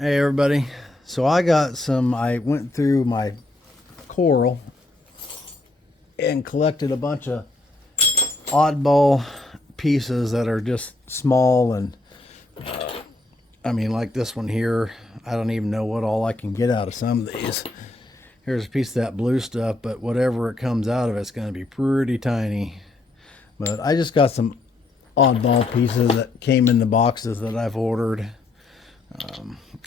Hey everybody. So I went through my coral and collected a bunch of oddball pieces that are just small and I mean like this one here. I don't even know what all I can get out of some of these. Here's a piece of that blue stuff, but whatever it comes out of it's going to be pretty tiny. But I just got some oddball pieces that came in the boxes that I've ordered.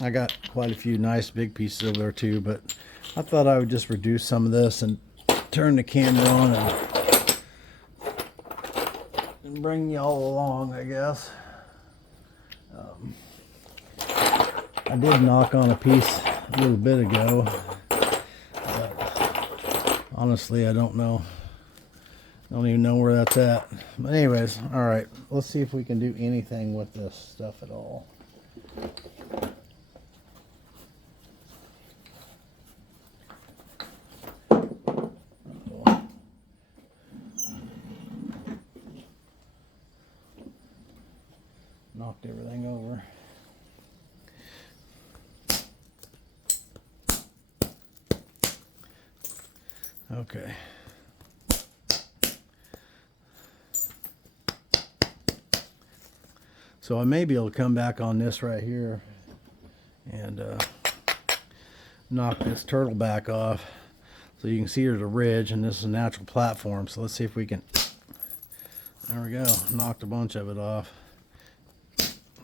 I got quite a few nice big pieces over there too, but I thought I would just reduce some of this and turn the camera on and bring you all along, I guess. I did knock on a piece a little bit ago, but honestly, I don't know. I don't even know where that's at. But anyways, all right, let's see if we can do anything with this stuff at all. Knocked everything over. Okay. So I may be able to come back on this right here and knock this turtle back off. So you can see there's a ridge and this is a natural platform. So let's see if we can, there we go, knocked a bunch of it off.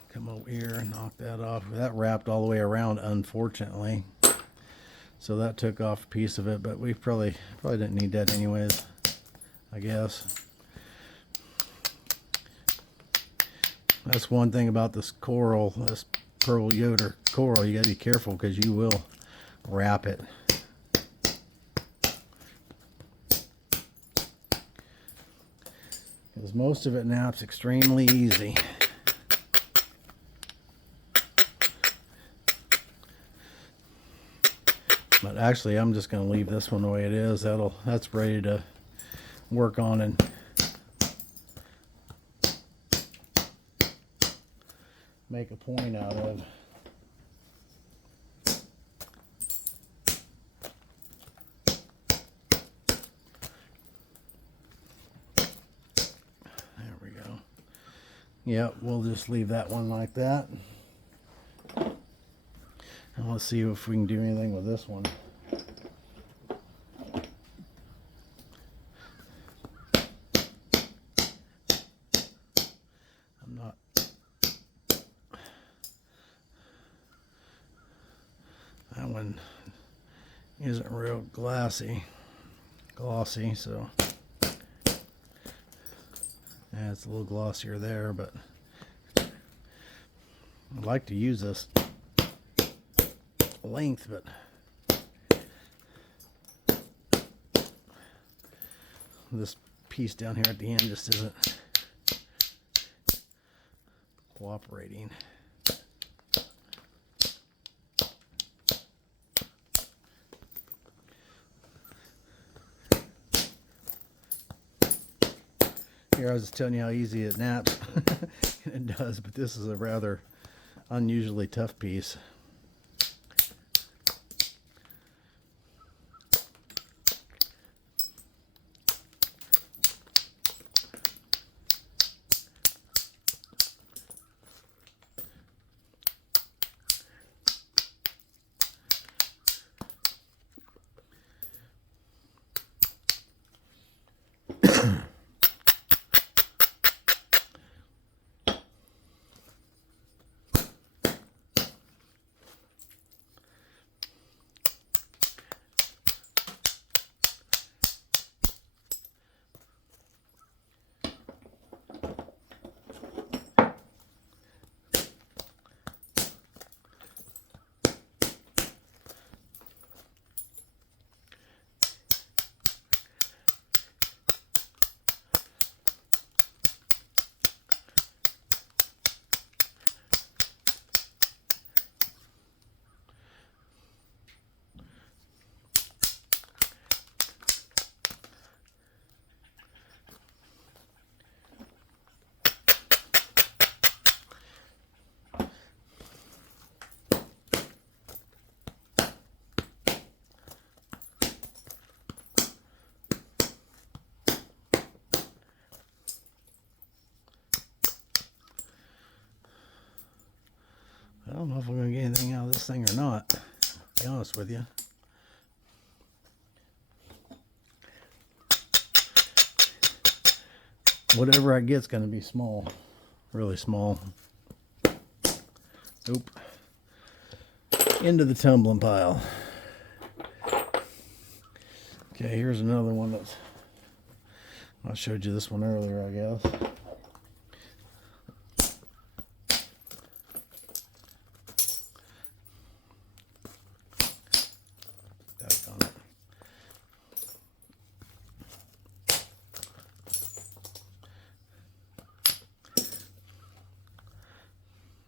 Come over here and knock that off. That wrapped all the way around, unfortunately. So that took off a piece of it, but we probably didn't need that anyways, I guess. That's one thing about this coral, this pearl yoder coral. You gotta be careful because you will wrap it. Because most of it naps extremely easy. But actually, I'm just going to leave this one the way it is. That's ready to work on and make a point out of. There we go. Yep, we'll just leave that one like that. And let's see if we can do anything with this one. That one isn't real glossy, so yeah, it's a little glossier there, but I'd like to use this length, but this piece down here at the end just isn't cooperating. Here I was just telling you how easy it naps. It does, but this is a rather unusually tough piece. I don't know if I'm going to get anything out of this thing or not, to be honest with you. Whatever I get's going to be small. Really small. Oop. Into the tumbling pile. Okay, here's another one that's... I showed you this one earlier, I guess.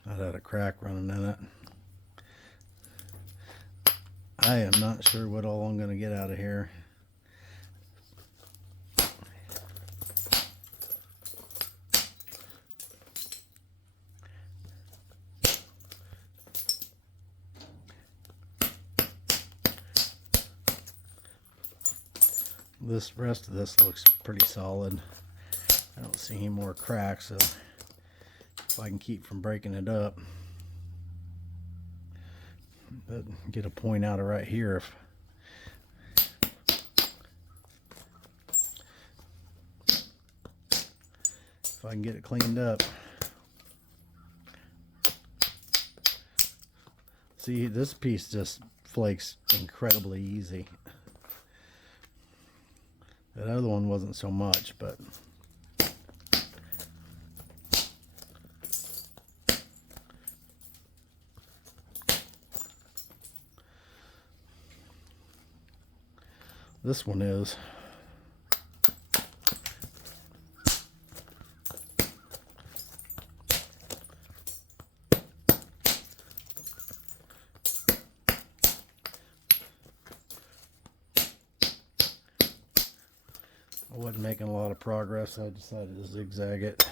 That had a crack running in it. I am not sure what all I'm going to get out of here. This rest of this looks pretty solid. I don't see any more cracks, so if I can keep from breaking it up. But get a point out of right here if I can get it cleaned up. See, this piece just flakes incredibly easy. That other one wasn't so much, but this one is. I wasn't making a lot of progress, so I decided to zigzag it.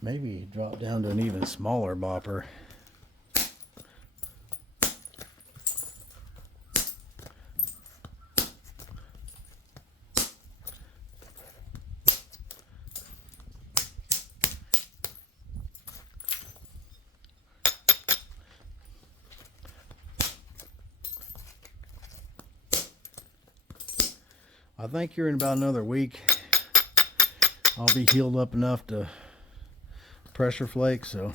Maybe drop down to an even smaller bopper. I think here in about another week I'll be healed up enough to pressure flake, so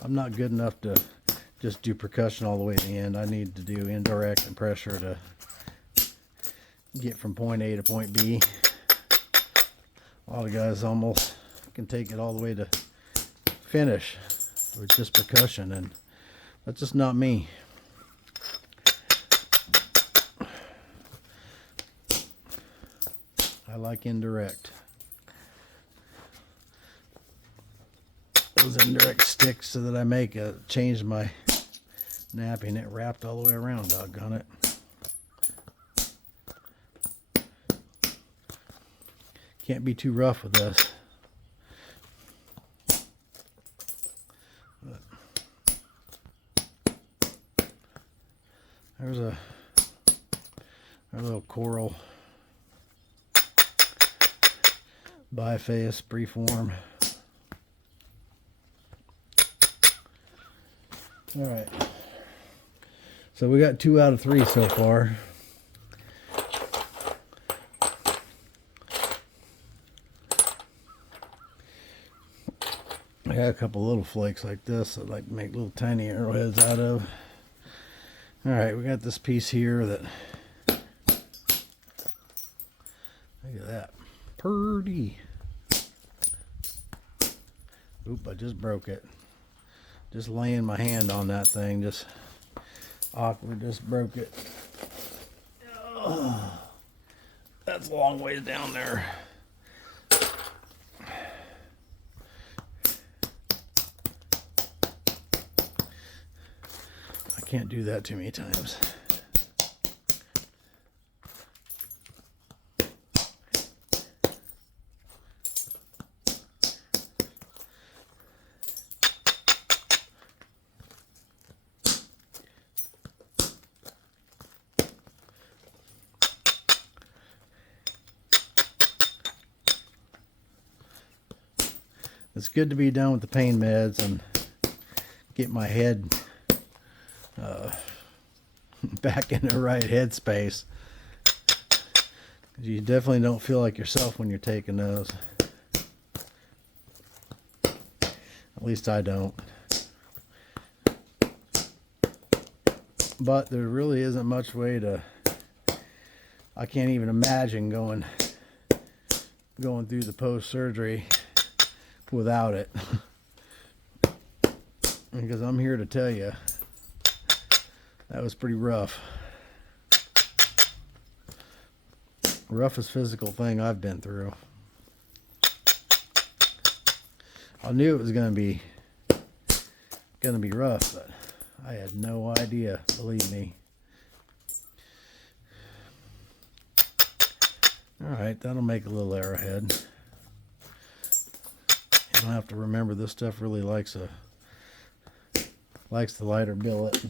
I'm not good enough to just do percussion all the way to the end. I need to do indirect and pressure to get from point A to point B. A lot of guys almost can take it all the way to finish with just percussion, and that's just not me. I like indirect. Those indirect sticks so that I make change my knapping. It wrapped all the way around, doggone it. Can't be too rough with this. There's a little coral biface preform. All right, so we got 2 out of 3 so far. I got a couple little flakes like this that I like to make little tiny arrowheads out of. All right, we got this piece here that, look at that, pretty. Oop, I just broke it. Just laying my hand on that thing, just awkward, just broke it. Oh, that's That's a long ways down there. I can't do that too many times. It's good to be done with the pain meds and get my head back in the right headspace. You definitely don't feel like yourself when you're taking those. At least I don't. But there really isn't much way to... I can't even imagine going through the post-surgery without it. Because I'm here to tell you, that was pretty rough. Roughest physical thing I've been through. I knew it was gonna be rough, but I had no idea, believe me. Alright, that'll make a little arrowhead. You don't have to remember this stuff really likes the lighter billet.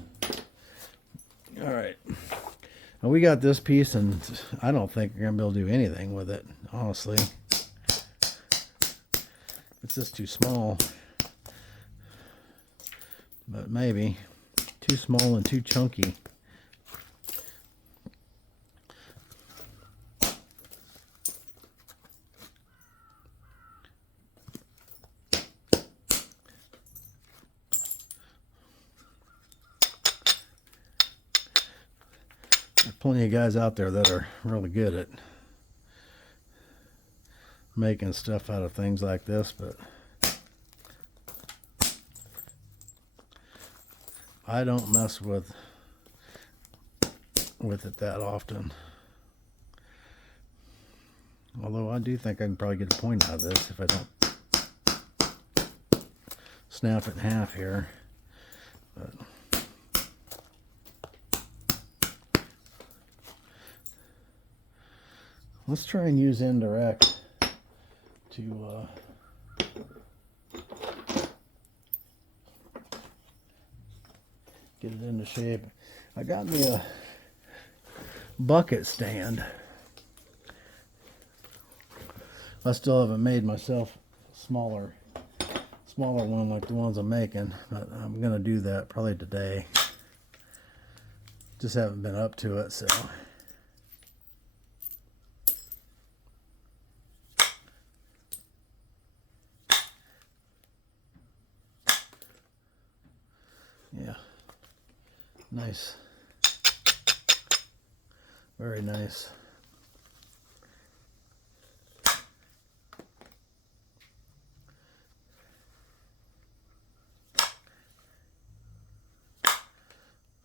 Alright. Now we got this piece and I don't think we're gonna be able to do anything with it, honestly. It's just too small. But maybe. Too small and too chunky. There's plenty of guys out there that are really good at making stuff out of things like this, but I don't mess with it that often. Although I do think I can probably get a point out of this if I don't snap it in half here. But let's try and use indirect to get it into shape. I got me a bucket stand. I still haven't made myself a smaller one like the ones I'm making, but I'm gonna do that probably today. Just haven't been up to it, so. Yeah, nice, very nice.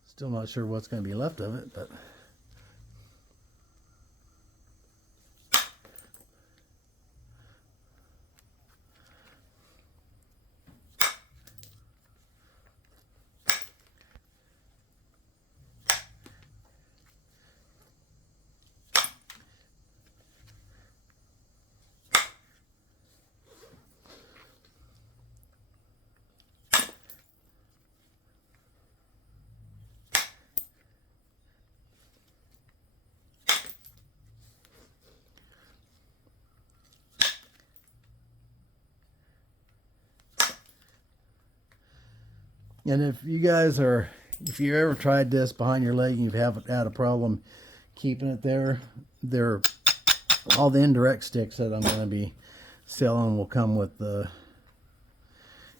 Still not sure what's going to be left of it, but and if you ever tried this behind your leg and you haven't had a problem keeping it there, all the indirect sticks that I'm going to be selling will come with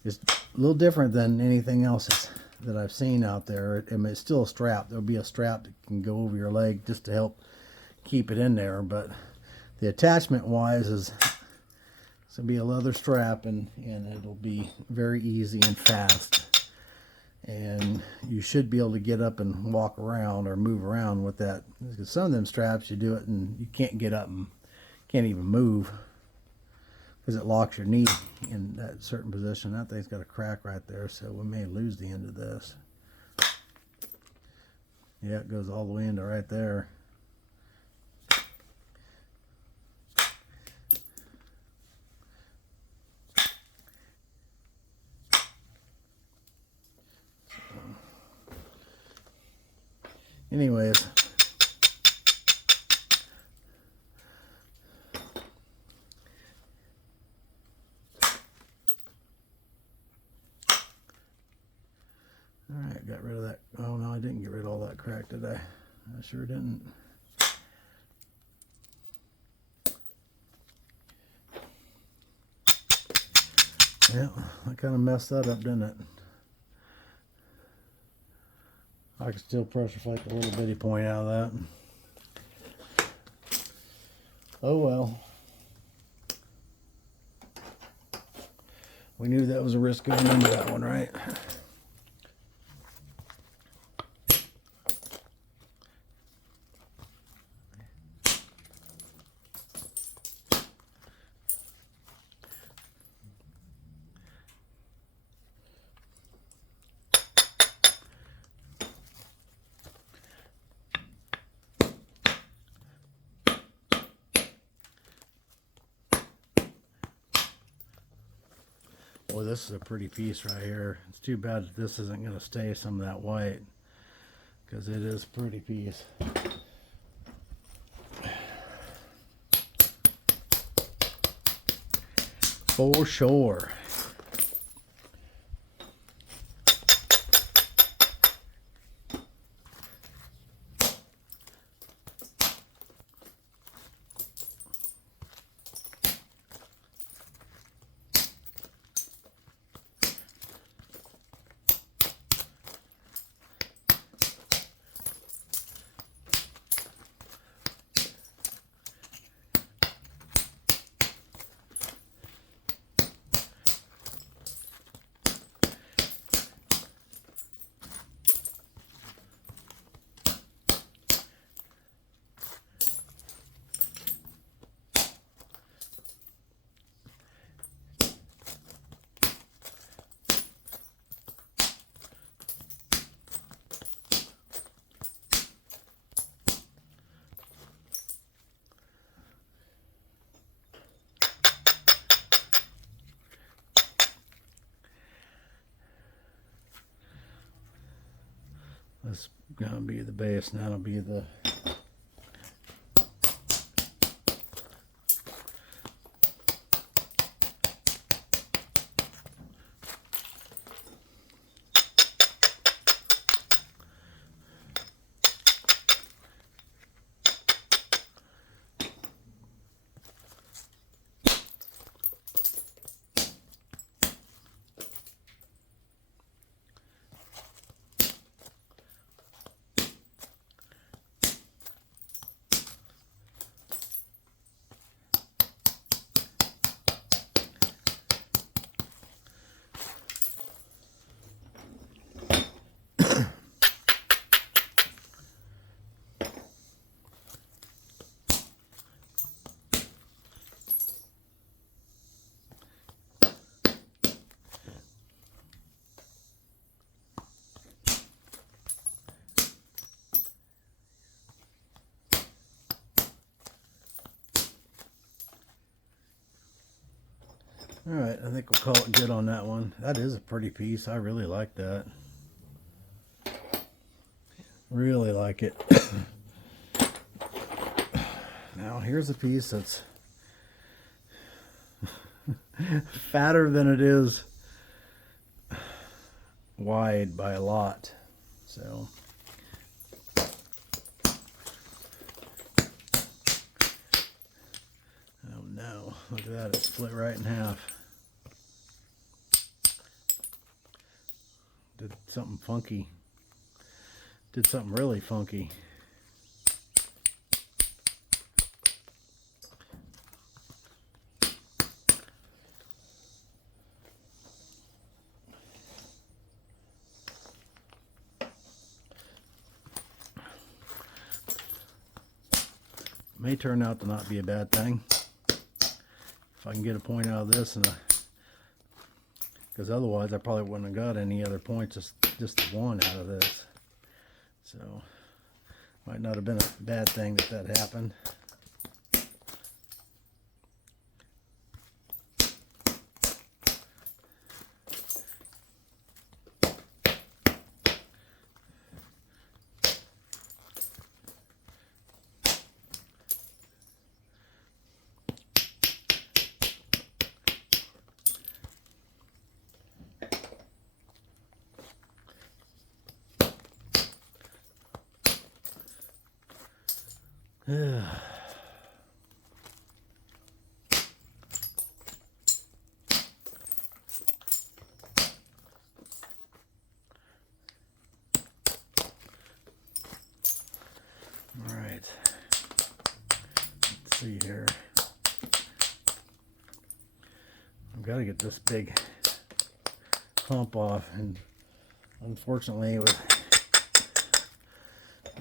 it's a little different than anything else that I've seen out there. It's still a strap. There'll be a strap that can go over your leg just to help keep it in there, but the attachment wise is it's going to be a leather strap, and it'll be very easy and fast and you should be able to get up and walk around or move around with that. Because some of them straps, you do it and you can't get up and can't even move because it locks your knee in that certain position. That thing's got a crack right there, so we may lose the end of this. Yeah, it goes all the way into right there. Anyways, alright, got rid of that. Oh no, I didn't get rid of all that crack, did I? I sure didn't. Yeah, I kind of messed that up, didn't it? I can still pressure flake a little bitty point out of that. Oh well. We knew that was a risk going into that one, right? Boy, this is a pretty piece right here. It's too bad that this isn't going to stay some of that white, because it is a pretty piece. For sure. That's gonna be the base, and that'll be the Alright, I think we'll call it good on that one. That is a pretty piece. I really like that. Really like it. Now here's a piece that's fatter than it is wide by a lot. So oh no, look at that, it's split right in half. Did something funky. Did something really funky. May turn out to not be a bad thing if I can get a point out of this, and because otherwise I probably wouldn't have got any other points, just one out of this. So might not have been a bad thing that happened. Yeah. All right. Let's see here. I've got to get this big hump off, and unfortunately with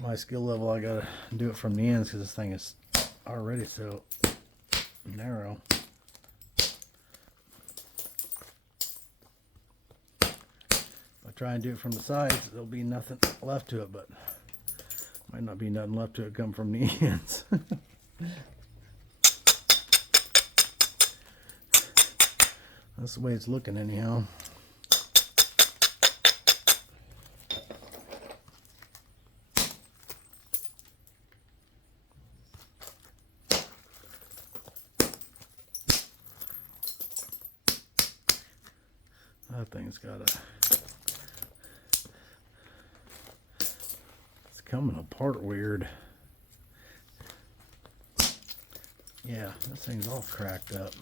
my skill level, I gotta do it from the ends because this thing is already so narrow. If I try and do it from the sides, there'll be nothing left to it, but might not be nothing left to it come from the ends. That's the way it's looking anyhow. That thing's got it's coming apart weird. Yeah, this thing's all cracked up.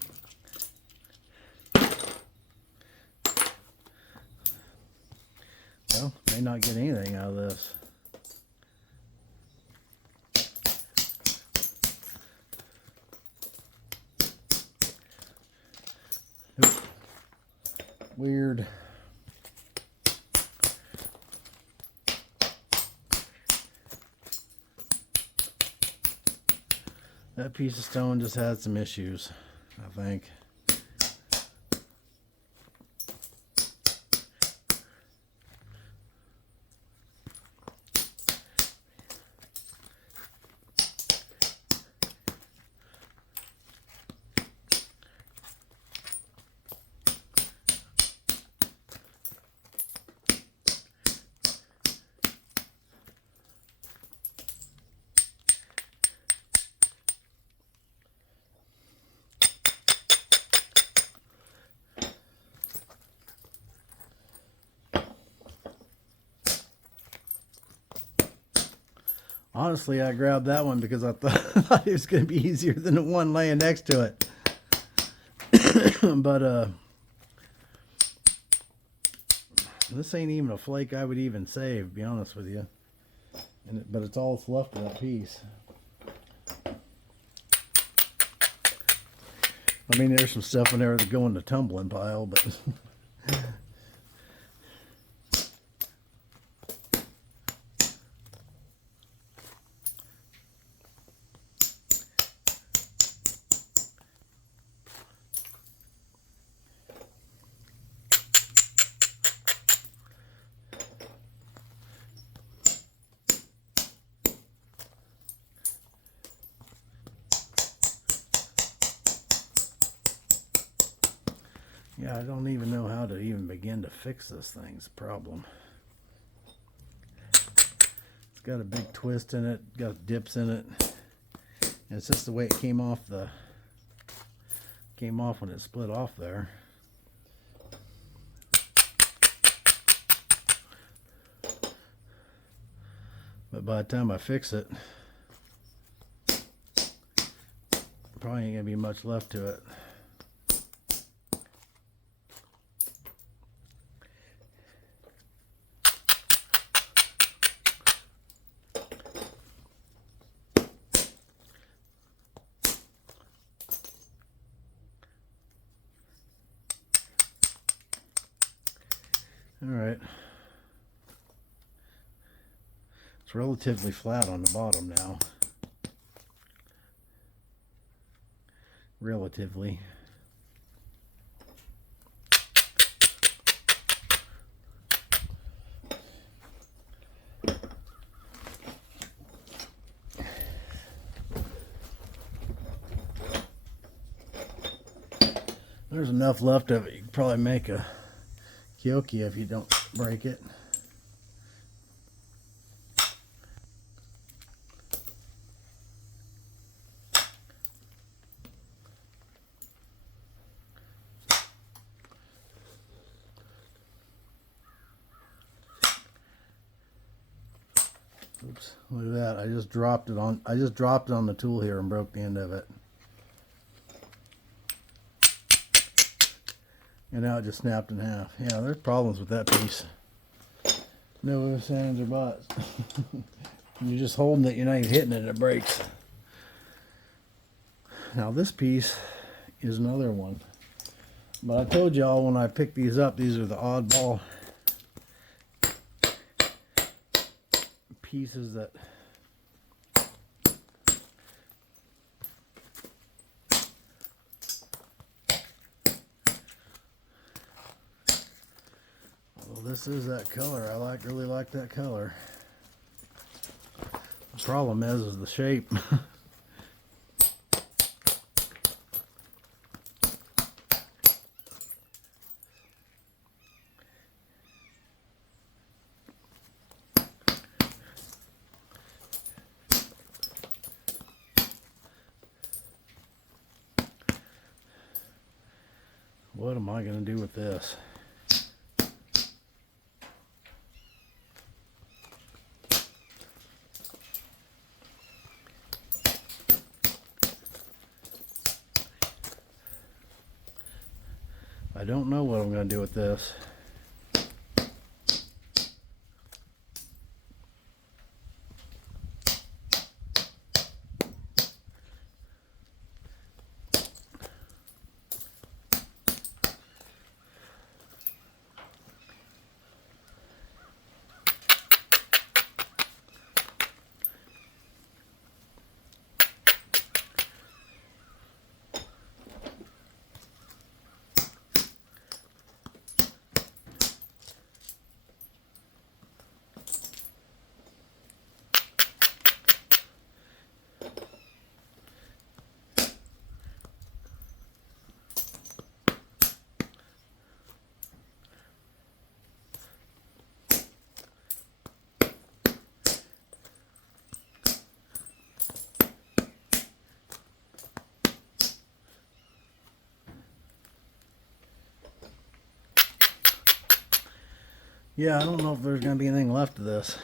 Well, may not get anything out of this. Oops. Weird. That piece of stone just had some issues, I think. Honestly, I grabbed that one because I thought it was going to be easier than the one laying next to it. But this ain't even a flake I would even save, to be honest with you. But it's all that's left of that piece. I mean, there's some stuff in there that go in the tumbling pile, but yeah, I don't even know how to even begin to fix this thing's problem. It's got a big twist in it, got dips in it, and it's just the way it came off when it split off there. But by the time I fix it, probably ain't gonna be much left to it. All right. It's relatively flat on the bottom now. relatively. There's enough left of it. You can probably make a kyoki if you don't break it. Oops, look at that. I just dropped it on the tool here and broke the end of it. And now it just snapped in half. Yeah, there's problems with that piece. No ifs, ands, or buts. You're just holding it, you're not even hitting it, and it breaks. Now this piece is another one. But I told y'all when I picked these up, these are the oddball pieces that this is that color. I really like that color. The problem is the shape. What am I going to do with this? I don't know what I'm going to do with this. Yeah, I don't know if there's going to be anything left of this.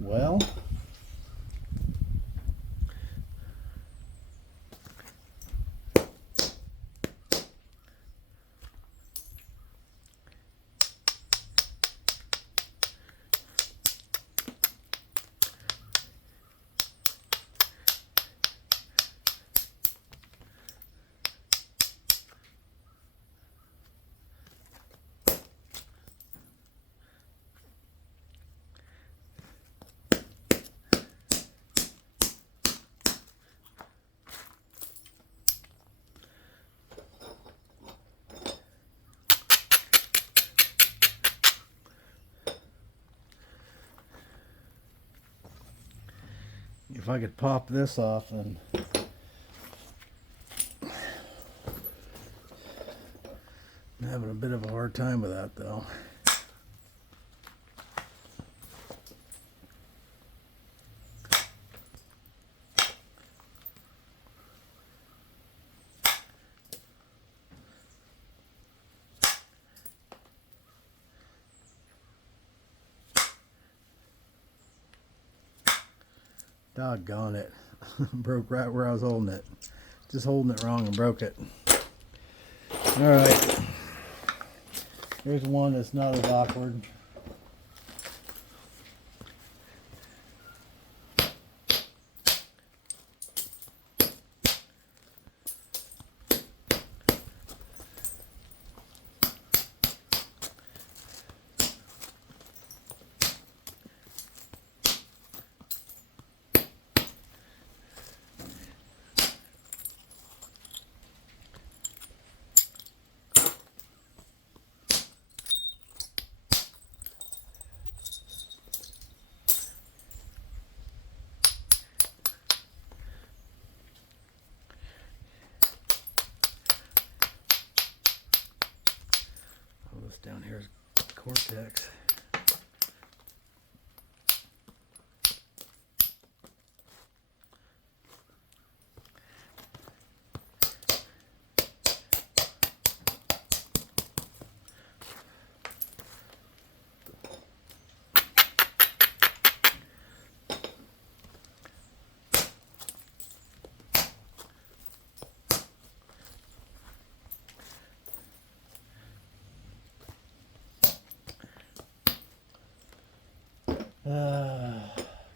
Well, if I could pop this off, and I'm having a bit of a hard time with that though. Doggone it. Broke right where I was holding it. Just holding it wrong and broke it. Alright. Here's one that's not as awkward. Down here is Cortex.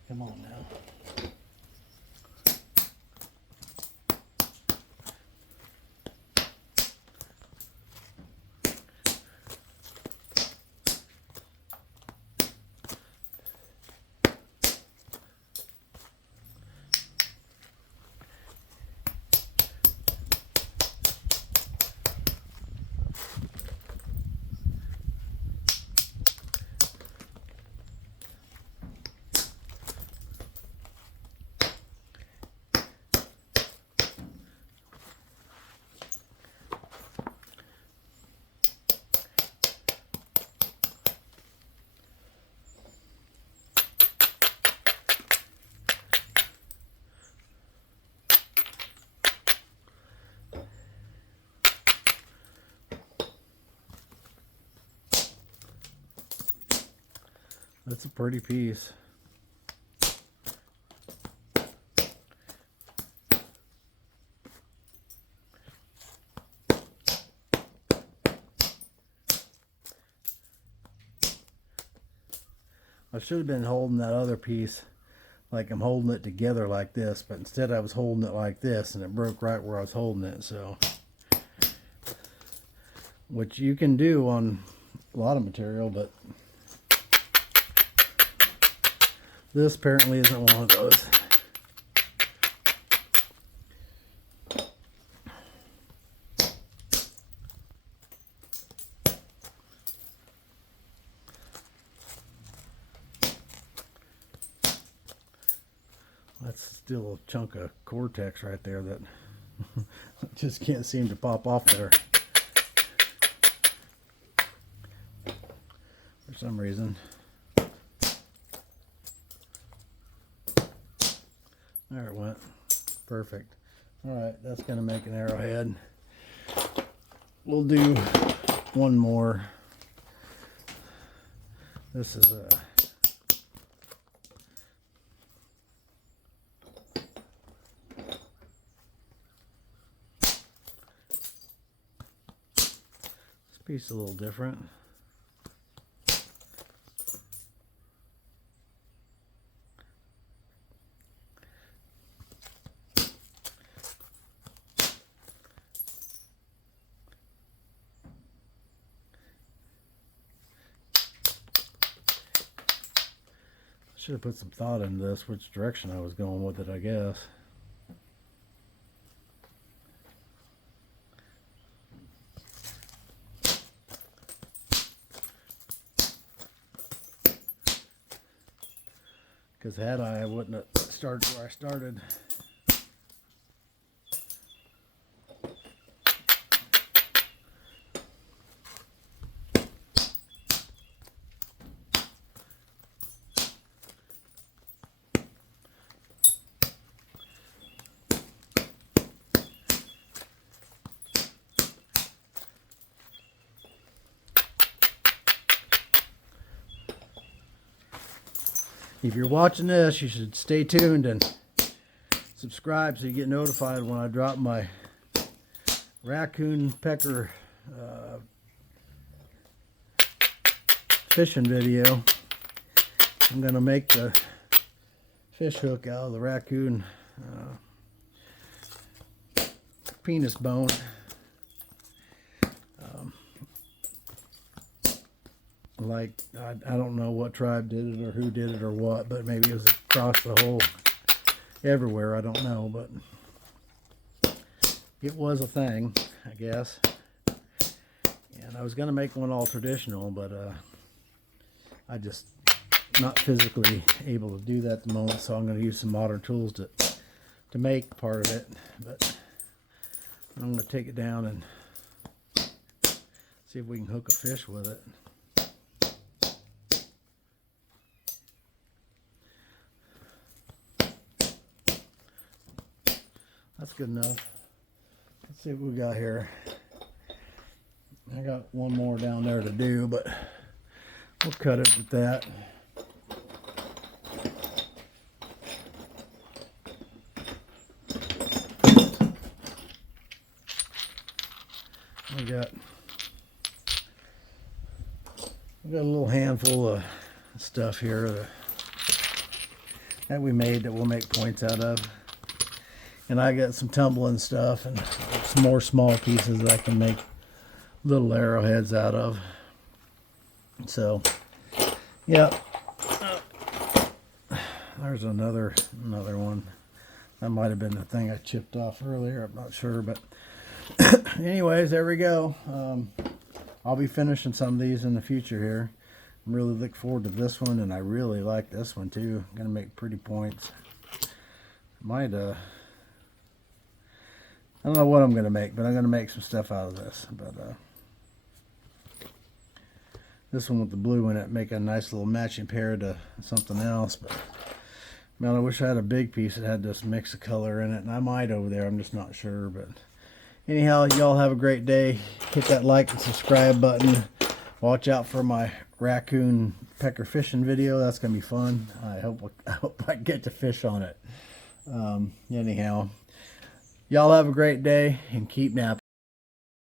Come on now. That's a pretty piece. I should have been holding that other piece like I'm holding it together like this, but instead I was holding it like this and it broke right where I was holding it. So, which you can do on a lot of material, but this apparently isn't one of those. That's still a chunk of Cortex right there that just can't seem to pop off there for some reason. There it went. Perfect. Alright, that's going to make an arrowhead. We'll do one more. This is a piece a little different. Should have put some thought into this, which direction I was going with it, I guess. Because had I wouldn't have started where I started. if you're watching this, you should stay tuned and subscribe so you get notified when I drop my raccoon pecker fishing video. I'm going to make the fish hook out of the raccoon penis bone. Like, I don't know what tribe did it or who did it or what, but maybe it was across the whole, everywhere, I don't know, but it was a thing, I guess. And I was going to make one all traditional, but I just not physically able to do that at the moment, so I'm going to use some modern tools to make part of it. But I'm going to take it down and see if we can hook a fish with it. That's good enough. Let's see what we got here. I got one more down there to do, but we'll cut it at that. We got a little handful of stuff here that we made that we'll make points out of. And I got some tumbling stuff and some more small pieces that I can make little arrowheads out of. So, yeah. There's another one. That might have been the thing I chipped off earlier. I'm not sure, but anyways, there we go. I'll be finishing some of these in the future here. I'm really looking forward to this one, and I really like this one too. I'm gonna make pretty points. Might I don't know what I'm going to make, but I'm going to make some stuff out of this. But this one with the blue in it, make a nice little matching pair to something else. But man, I wish I had a big piece that had this mix of color in it, and I might over there. I'm just not sure. But anyhow, y'all have a great day. Hit that like and subscribe button. Watch out for my raccoon pecker fishing video. That's going to be fun. I hope I get to fish on it. Anyhow. Y'all have a great day and keep napping.